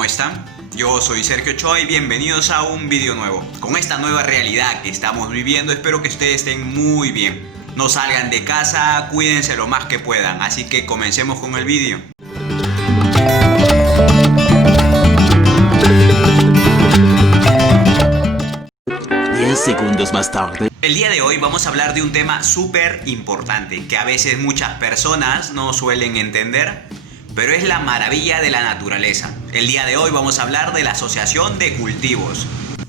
¿cómo están? Yo soy Sergio Ochoa y bienvenidos a un vídeo nuevo. Con esta nueva realidad que estamos viviendo, espero que ustedes estén muy bien. No salgan de casa, cuídense lo más que puedan, así que comencemos con el vídeo. Segundos más tarde. El día de hoy vamos a hablar de un tema súper importante que a veces muchas personas no suelen entender, pero es la maravilla de la naturaleza. El día de hoy vamos a hablar de la asociación de cultivos.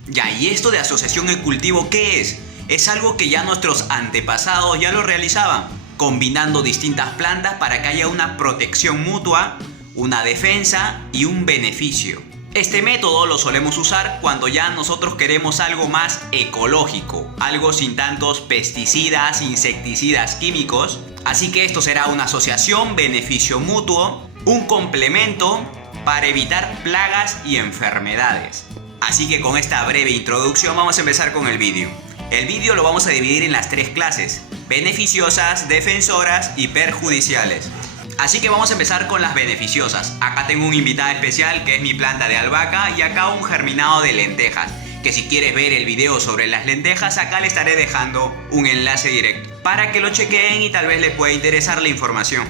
Ya, ¿y esto de asociación de cultivo qué es? Es algo que ya nuestros antepasados ya lo realizaban, combinando distintas plantas para que haya una protección mutua, una defensa y un beneficio. Este método lo solemos usar cuando ya nosotros queremos algo más ecológico, algo sin tantos pesticidas, insecticidas químicos. Así que esto será una asociación beneficio mutuo, un complemento para evitar plagas y enfermedades. Así que con esta breve introducción vamos a empezar con el vídeo. El vídeo lo vamos a dividir en las tres clases: beneficiosas, defensoras y perjudiciales. Así que vamos a empezar con las beneficiosas. Acá tengo un invitado especial que es mi planta de albahaca y acá un germinado de lentejas, que si quieres ver el video sobre las lentejas, acá le estaré dejando un enlace directo para que lo chequeen y tal vez les pueda interesar la información.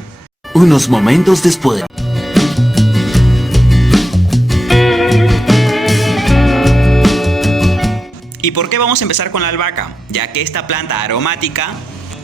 Unos momentos después. ¿Y por qué vamos a empezar con la albahaca? Ya que esta planta aromática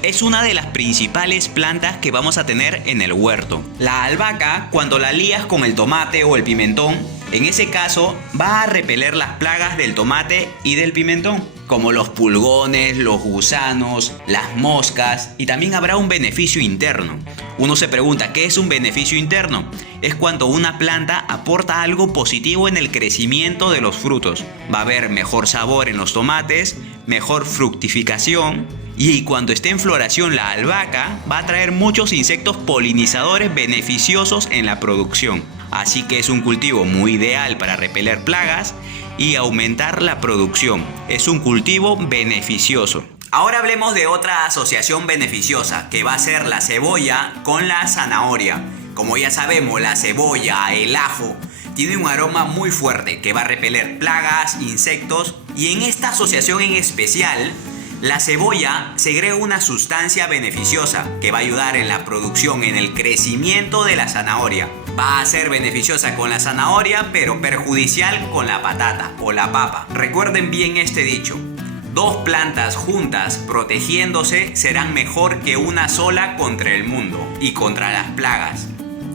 es una de las principales plantas que vamos a tener en el huerto. La albahaca, cuando la lías con el tomate o el pimentón, en ese caso va a repeler las plagas del tomate y del pimentón, como los pulgones, los gusanos, las moscas, y también habrá un beneficio interno. Uno se pregunta, ¿qué es un beneficio interno? Es cuando una planta aporta algo positivo en el crecimiento de los frutos. Va a haber mejor sabor en los tomates, mejor fructificación, y cuando esté en floración la albahaca va a traer muchos insectos polinizadores beneficiosos en la producción. Así que es un cultivo muy ideal para repeler plagas y aumentar la producción. Es un cultivo beneficioso. Ahora hablemos de otra asociación beneficiosa, que va a ser la cebolla con la zanahoria. Como ya sabemos, la cebolla, el ajo, tiene un aroma muy fuerte que va a repeler plagas, insectos, y en esta asociación en especial, la cebolla segrega una sustancia beneficiosa que va a ayudar en la producción, en el crecimiento de la zanahoria. Va a ser beneficiosa con la zanahoria, pero perjudicial con la patata o la papa. Recuerden bien este dicho: dos plantas juntas protegiéndose serán mejor que una sola contra el mundo y contra las plagas.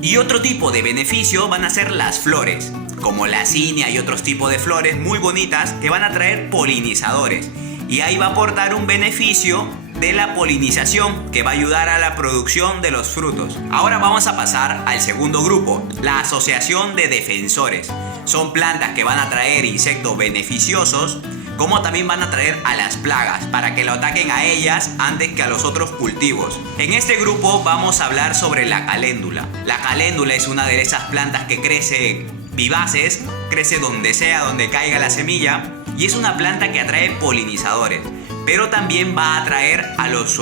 Y otro tipo de beneficio van a ser las flores, como la zinnia y otros tipos de flores muy bonitas que van a traer polinizadores. Y ahí va a aportar un beneficio de la polinización que va a ayudar a la producción de los frutos. Ahora vamos a pasar al segundo grupo, la asociación de defensores. Son plantas que van a traer insectos beneficiosos, como también van a traer a las plagas para que lo ataquen a ellas antes que a los otros cultivos. En este grupo vamos a hablar sobre la caléndula. La caléndula es una de esas plantas que crece vivaces, crece donde sea, donde caiga la semilla, y es una planta que atrae polinizadores, pero también va a atraer a los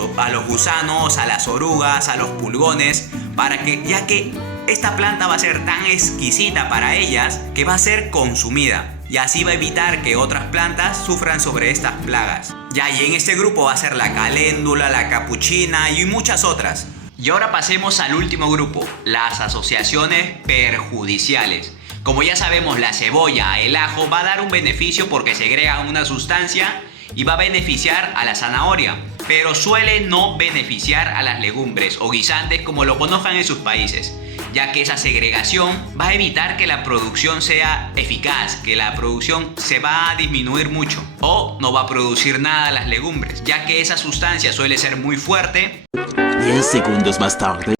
gusanos, a las orugas, a los pulgones, ya que esta planta va a ser tan exquisita para ellas que va a ser consumida, y así va a evitar que otras plantas sufran sobre estas plagas. Y en este grupo va a ser la caléndula, la capuchina y muchas otras. Y ahora pasemos al último grupo, las asociaciones perjudiciales. Como ya sabemos, la cebolla, el ajo va a dar un beneficio porque segrega una sustancia y va a beneficiar a la zanahoria, pero suele no beneficiar a las legumbres o guisantes como lo conozcan en sus países, ya que esa segregación va a evitar que la producción sea eficaz, que la producción se va a disminuir mucho o no va a producir nada las legumbres, ya que esa sustancia suele ser muy fuerte. 10 segundos más tarde.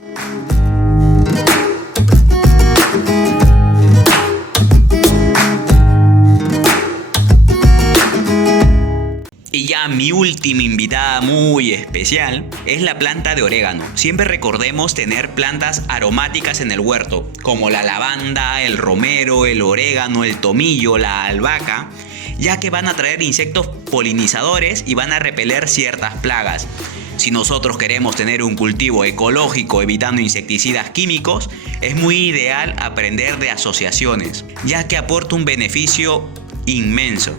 Y ya mi última invitada muy especial es la planta de orégano. Siempre recordemos tener plantas aromáticas en el huerto, como la lavanda, el romero, el orégano, el tomillo, la albahaca, ya que van a traer insectos polinizadores y van a repeler ciertas plagas. Si nosotros queremos tener un cultivo ecológico evitando insecticidas químicos, es muy ideal aprender de asociaciones, ya que aporta un beneficio inmenso.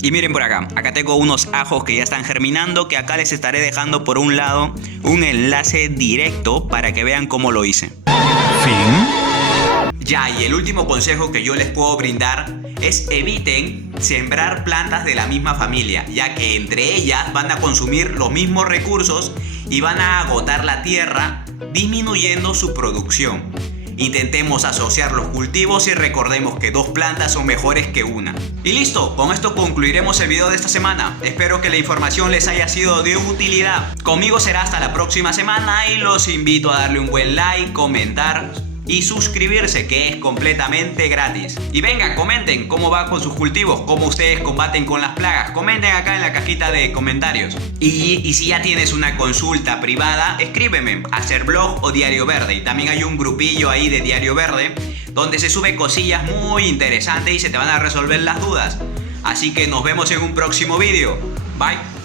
Y miren por acá, tengo unos ajos que ya están germinando, que acá les estaré dejando por un lado un enlace directo para que vean cómo lo hice. Ya, y el último consejo que yo les puedo brindar es eviten sembrar plantas de la misma familia, ya que entre ellas van a consumir los mismos recursos y van a agotar la tierra, disminuyendo su producción. Intentemos asociar los cultivos y recordemos que 2 plantas son mejores que una. Y listo, con esto concluiremos el video de esta semana. Espero que la información les haya sido de utilidad. Conmigo será hasta la próxima semana y los invito a darle un buen like, comentar y suscribirse, que es completamente gratis. Y vengan, comenten cómo va con sus cultivos, cómo ustedes combaten con las plagas. Comenten acá en la cajita de comentarios. Y si ya tienes una consulta privada, escríbeme a Serblog o Diario Verde. Y también hay un grupillo ahí de Diario Verde donde se sube cosillas muy interesantes y se te van a resolver las dudas. Así que nos vemos en un próximo video. Bye.